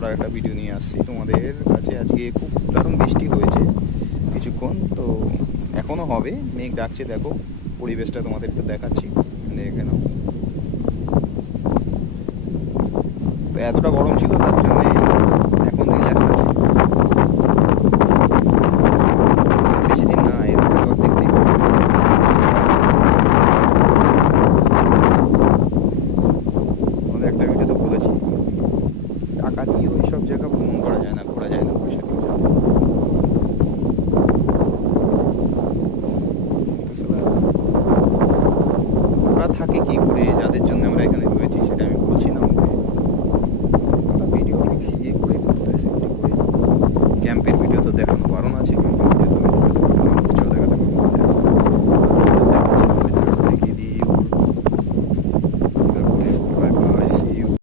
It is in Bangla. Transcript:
করার একটা ভিডিও নিয়ে আসছি তোমাদের কাছে। আজকে খুব দারুণ বৃষ্টি হয়েছে কিছুক্ষণ, তো এখনও হবে, মেঘ ডাকছে। দেখো পরিবেশটা তোমাদের একটু দেখাচ্ছি, দেখে নাও। তো এতটা গরম ছিল, তার জন্যে